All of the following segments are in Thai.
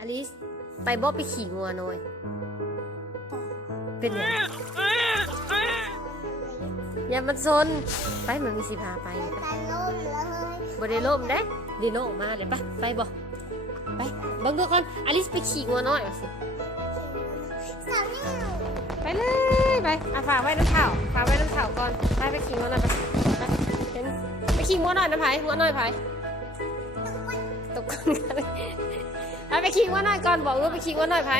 อลิส ไปบ่ไปขี่งัวหน่อย เป็นไงอย่ามันซนไปมันมีสิพาไปมันจะล่มเลยบ่ได้ล่มเด้ดีโนออกมาเดี๋ยวไปไปบ่ไปบังดูก่อนอลิสไปขี่งัวน้อยว่าสิไปเลยไปอะฝากไว้น้ำเท้าฝากไว้น้ำเท้าก่อนไปไปขี่งัวน้อยไปไปเห็นไปขี่งัวน้อยนะไผ่งัวน้อยไผ่ตกกันกัน ไปไปขี่งัวน้อยก่อนบอกว่าไปขี่งัวน้อยไผ่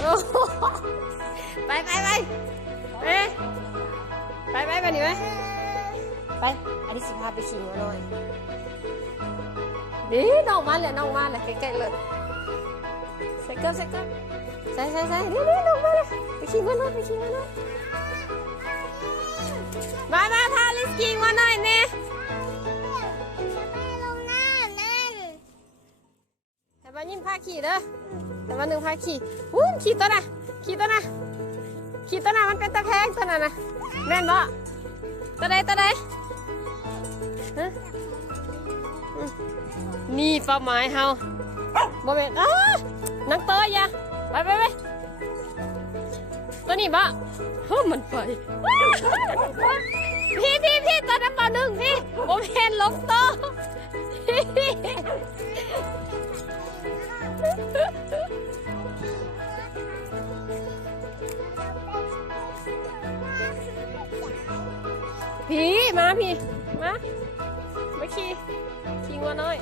โอ้โหไปไปไปไปไปไปไปนี่ไหมไปอลิสสิพาไปขี่งัวน้อยดีน้องมาเลยน้องมาเลยใกล้ๆเลยใส่เกิบใส่เกิบใส่ใส่ใส่เดี๋ยวเดี๋ยวลงมาเลยไปขี่มาหน่อยไปขี่มาหน่อยมามาพาลิสกิ้งมาหน่อย ยิ้มพาขี่เด้อแต่ว่าหนึ่งพาขี่วู้ขี่ตัวน่ะขี่ตัวน่ะขี่ตัวน่ะมันเป็นตะแพงตัวน่ะนะแม่นบ่ตัวใดตัวใดฮะนี่เป้าหมายเฮาบ่แม่นอ้านังเตยอย่าไปไปไปตัวนี้บ่เฮ้ยมันไปพี่พี่พี่ตัวนั้นตัวหนึ่งพี่ผมเห็นลบโต พี่พี่มาพี่มามาขี่ขี่งัวน้อย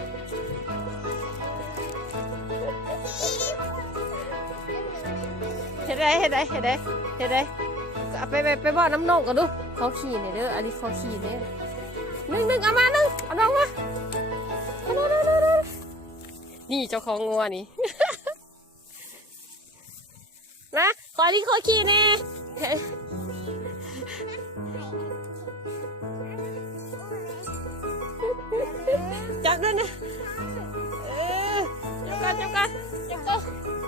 เห็นได้เห็นได้เห็นได้เห็นได้เอาไปไปไปบ่อน้ำนองก่อนดูขอขี่หน่อยเด้ออลิสขอขี่หน่อยหนึ่งหนึ่งเอามาหนึ่งเอาน้องมาเอาน้อง นี่เจ้าของงัวนี่ นะ ขออลิสขอขี่แน่จับด้วยนะเออจับกันจับกันจับกัน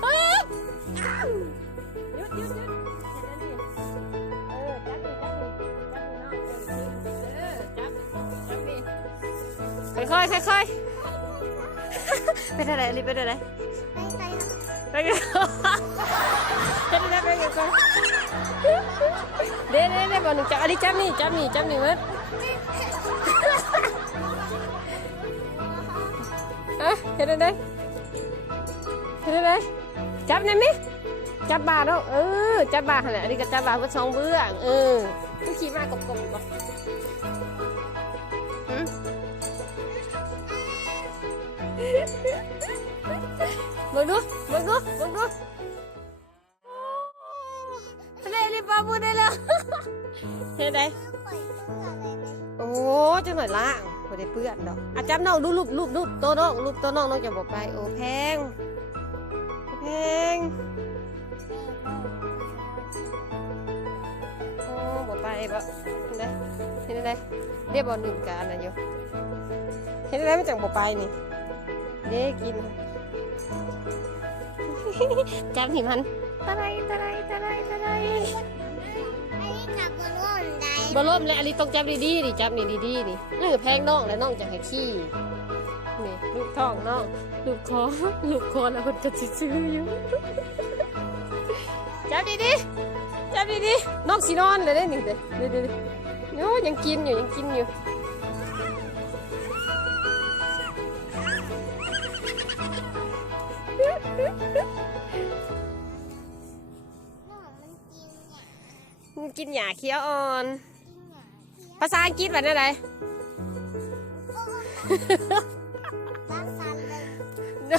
เฮ้ยหยุดหยุดหยุดเออจับดิจับดิจับดิน้องเออจับจับดิค่อยค่อยค่อยๆ เป็นอะไรรีบเป็นอะไรไปไปเป็นอะไรเป็นอะไรเป็นอะไรก่อนเด้เด้เด้บอลหนึ่งจับอันนี้จับนี่จับนี่จับนี่มั้ยฮะเห็นอะไรเห็นอะไรจับนี่มิจับบาเนาะเออจับบาขนาดนี้ก็จับบาเพื่อสองเบื้องเออผู้ขี่มากบๆบ่หื บิ่งดูเบิ่งดูเบิ่งดูอะไรนี่ปลาบูได้แล้วเห็นไหมโอ้จังหน่อยล่างบ่ได้เปื้อนดอกอาจับน้องดูรูปรูปรูปตัวน้องรูปตัวน้องน้องจะบอกไปโอ้แพงแพงโอ้บอกไปบ่เห็นได้เห็นได้เรียกบอลหนึ่งกาอันนั้นอยู่เห็นได้ไม่จังบอกไปนี่ เด้กินจับหิมันตะไรตะไรตะไรตะไรอันนี้ขับบนว่นได้บอล่มเลยอันนี้ต้องจับดีๆดิจับนี่ดีๆดินี่แพงน้องแล้วน้องจะให้ขี้นี่ลูกท้องน้องลูกคอลูกคอแล้วมันจะซื้ออยู่จับดีๆจับดีๆน้องสีนอนเลยได้หนึ่งเด้เด้เด้โอ้ยังกินอยู่ยังกินอยู่ กินเนี่ยมันกินหญ้าเขียวอ่อนกินเนี่ยภาษาอังกฤษแบบอะไรบ้านสันเลยโน้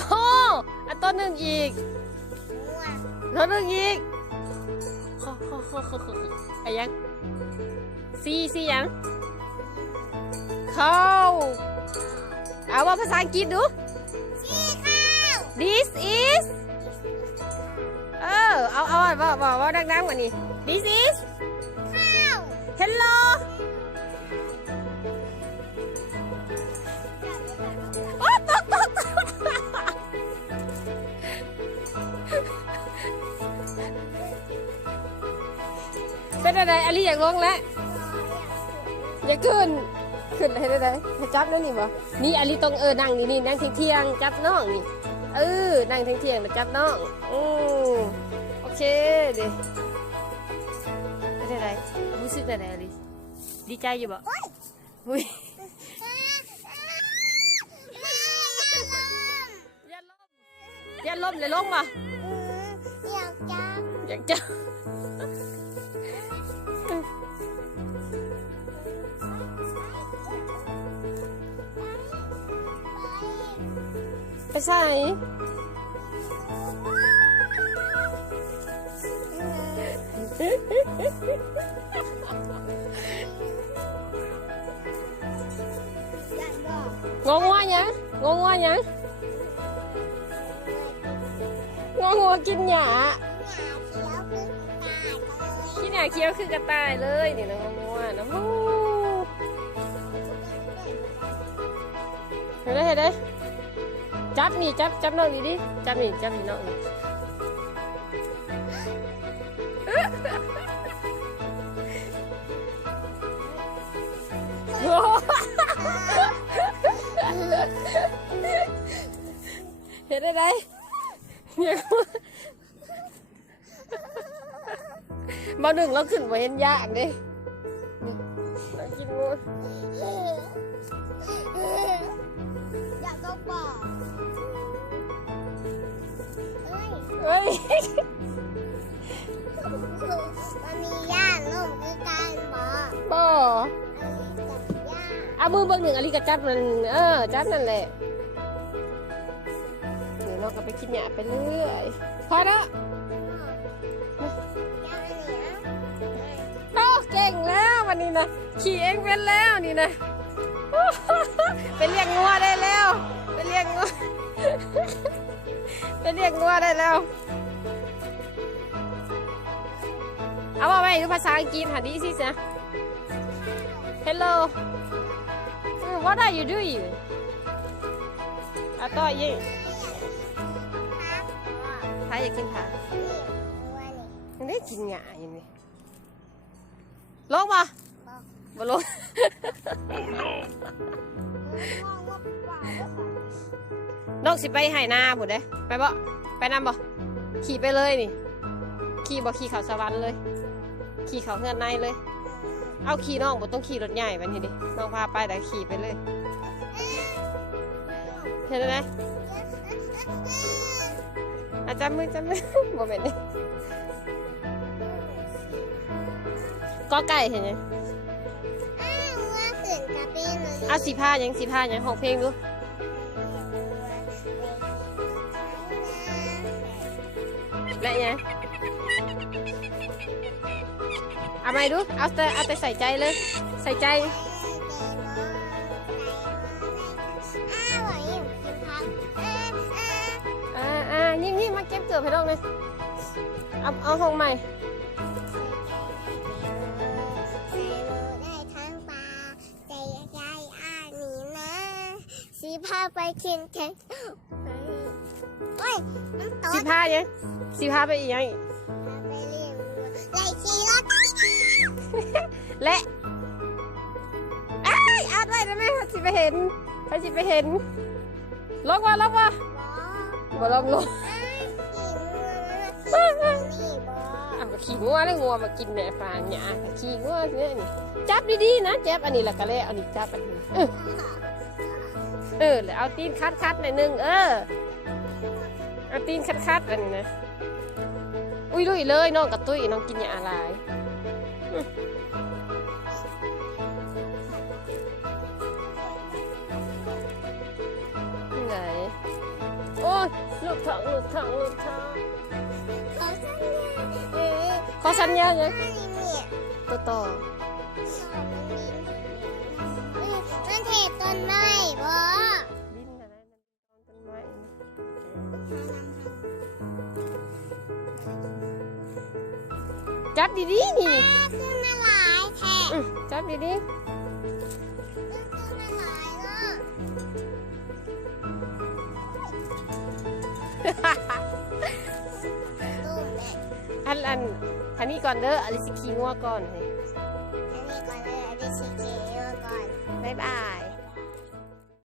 อันต้นหนึ่งอีกงัวต้นหนึ่งอีกขอขอขอขอขออะไรยังซีซียังเข้าเอาว่าภาษาอังกฤษดูขี้ข้าว this is เออ เอาเอาว่าว่าว่าดังๆกว่านี้ this is ข้าว hello โอ้ตกตกตกเป็นอะไรอลิอยากลงแล้วอย่าขึ้น ขึ้นเลยได้ได้ให้จับนั่นนี่บ่นี่อลิตรงเออนั่งนี่นี่นั่งเที่ยงจับน้องนี่เออนั่งเที่ยงจับน้องอือโอเคเดิได้ได้ รู้สึกได้ไดอลิดีใจอยู่บ่อุ้ยอย่าล้มอย่าล้มเลยล้มบ่อยากจับอยากจะไปใส่อยากบอก งงว่าหยังงงว่าหยังงงว่ากินหยากินหยาเคี้ยวคือกระต่ายเลยนี่นะงงว่านะมูเห็นได้เห็นได้จับนี่จับจับน้องนี่ดิจับนี่จับนี่น้อง เห็นได้ไหมเนี่ยมาหนึ่งเราขึ้นมาเห็นยากดิเรากินงูอยากก็บอกเอ้ยเฮ้ย เอามือเบิ่งหนึ่งอลิกะจับมันเออจับนั่นแหละเดี๋ยวเราก็ไปกินหยาไปเรื่อยพอแล้วหญ้าอันเนี้ยโอ้เก่งแล้ววันนี้นะขี่เองเป็นแล้วนี่นะไปเรียกงัวได้แล้วไปเรียกงัวไปเรียกงัวได้แล้วเอาว่าไปดูภาษาอังกฤษหาดีสิจ๊ะ Hello What are you doing อาต่อยิงครับใครอยากกินผักนี่ตัวนี้ยังได้กินหยาอยู่นี่ลงมาบอกบ่ลงมองว่าเปล่าหรือเปล่าน้องสิไปไหนาผุดเด้ ไปบ่ ไปนำบ่ ขี่ไปเลยนี่ ขี่บ่ขี่เขาสวรรค์เลย ขี่เขาเฮือนในเลย เอาขี่น้องบ่ต้องขี่รถใหญ่บัดนี้ดิน้องพาไปแต่ขี่ไปเลยเห็นไหมอาจารย์มือจำมือบ่แม่นนี่ก็ไก่เห็นยังอ้าวว่ะเป็นเลยเอาสีผ้ายังสีผ้ายังห้องเพลงดูและยัง เอาไปดู เอาแต่เอาแต่ใส่ใจเลย ใส่ใจ อ่าอ่านี่นี่มาเก็บเกือบให้น้องเลยเอาเอาห้องใหม่สีพาไปเคียนแข่งโอ้ยน้ำตสีกผ้ายังสีผ้าไปอีกยังอีก และไอ้ายอาดไว้ได้ไหมเขาสิไปเห็นเขาสิไปเห็นล็อกว่าล็อกว่าบอบ่ล็อกลงขี่มือนี่บอเอาก็ขี่งัวได้งัวมากินแหน่ฟางหยาขี่งัวเนี่ยนี่จับดีๆนะจับอันนี้แหละก็แล้วอันนี้จับอันนี้เออเออแล้วเอาตีนคัดคัดๆหน่อยหนึงเออเอาตีนคัดคัดๆอันนี้นะอุ้ยลุยเลยน้องกับตุ้ยน้องกินหยาอะไรอื้อ ไหน โอ้ยลูกท้องลูกท้องลูกท้องขาสัญญาเออขอสัญญาไงอันนี้เนี่ยตัวต่อมันเทต้นไม้ จับดีๆนี่ขึ้นมาหลายแทะอื้อจับดีขึ้นมาหลายเนาะตุ้มเนี่ยๆอันอันอันนี้ก่อนเด้ออันนี้สิขี่งัวก่อนเฮ้ยอันนี้ก่อนเลยอันนี้สีเขียวก่อนได้บ๊ายบาย